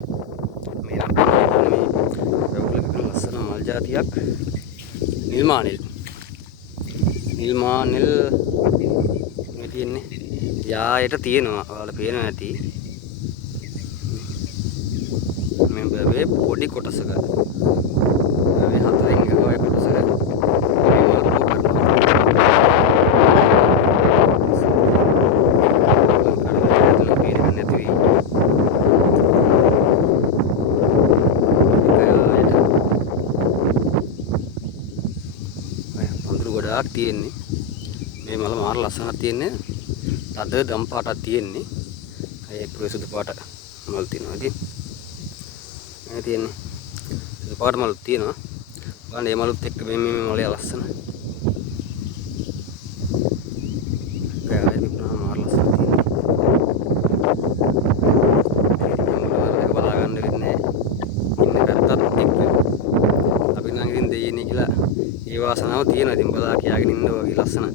මේ නම් මේ රවුලක ලස්සන මල් జాතියක් නිල්මානෙල්. නිල්මානෙල් මේ තියෙන්නේ යායට තියෙනවා. ඔයාලා පේනවා ඇති. මේ බබේ පොඩි කොටසක. මේ හතරෙන් එක වගේ කොටසක මේ මල් පෝ ගොඩාක් තියෙන්නේ. මේ මල මාර ලස්සනක් තියෙන්නේ. තද දම් පාටක් තියෙන්නේ. ඒ සුදු පාට මල් තියෙනවා. ඉතින් මේ තියෙන්නේ සුදු පාට මල් තියෙනවා. බලන්න මේ මලුත් එක්ක මේ මලේ ලස්සන. ඒක මාර ලස්සනක් තියෙන්නේ. ඒක බලා ගන්න වෙන්නේ ඉන්න පැත්තත් එක්ක. අපි නම් ඉතින් දෙයියනේ කියලා ඒ වාසනාව තියෙනවා. ඉතින් බලා කියාගෙන ඉන්න වගේ ලස්සන.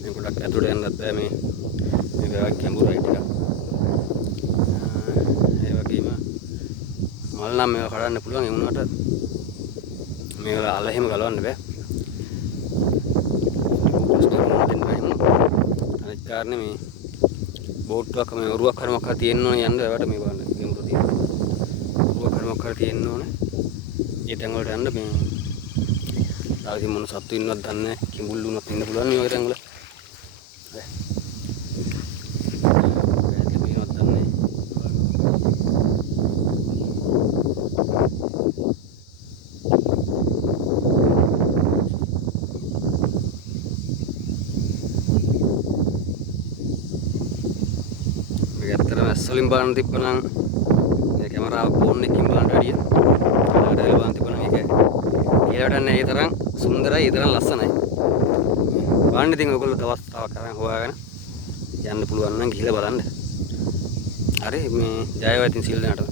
මේ ගොඩක් ඇතුළට යන්නත් බෑ මේ වගේ කැඹුරයි ටික. ඒ වගේම මල් නම් මේවා කඩන්න පුළුවන්. ඒ වුණාට මේවා අල්ල එහෙම ගලවන්න බෑ. අනිත් කාරණේ මේ බෝට්ටුවක් මේ ඔරුවක් හරි මොකක්ද තියෙන්න ඕනේ යන්න ඒවට මේ බලන්න කැඹුර තියෙනවා. ඔරුවක් හරි මොකක්ද තියෙන්න ඕනේ. ඒ තැන් වලට යන්න මේ තාලි මොන සත්තු ඉන්නවද දන්නේ නැහැ. කිඹුල් වුණත් ඉන්න පුළුවන් මේ වගේ තැන් වල. ඇත්තටම ඇස් වලින් බලන්න තිබ්බනම් මේ කැමරාව ෆෝන් එකකින් බලන්න වැඩිය ළඟට බලන්න තිබ්බනම් ඒක කියලාට නැහැ. ඒ තරම් සුන්දරයි, ඒ තරම් ලස්සනයි. බලන්න ඉතින් ඔයගොල්ලෝ තවත් කරන් හොයාගෙන යන්න පුළුවන් නම් ගිහලා බලන්න. හරි මේ ජය වේවා ඉතින් සිල් දනට.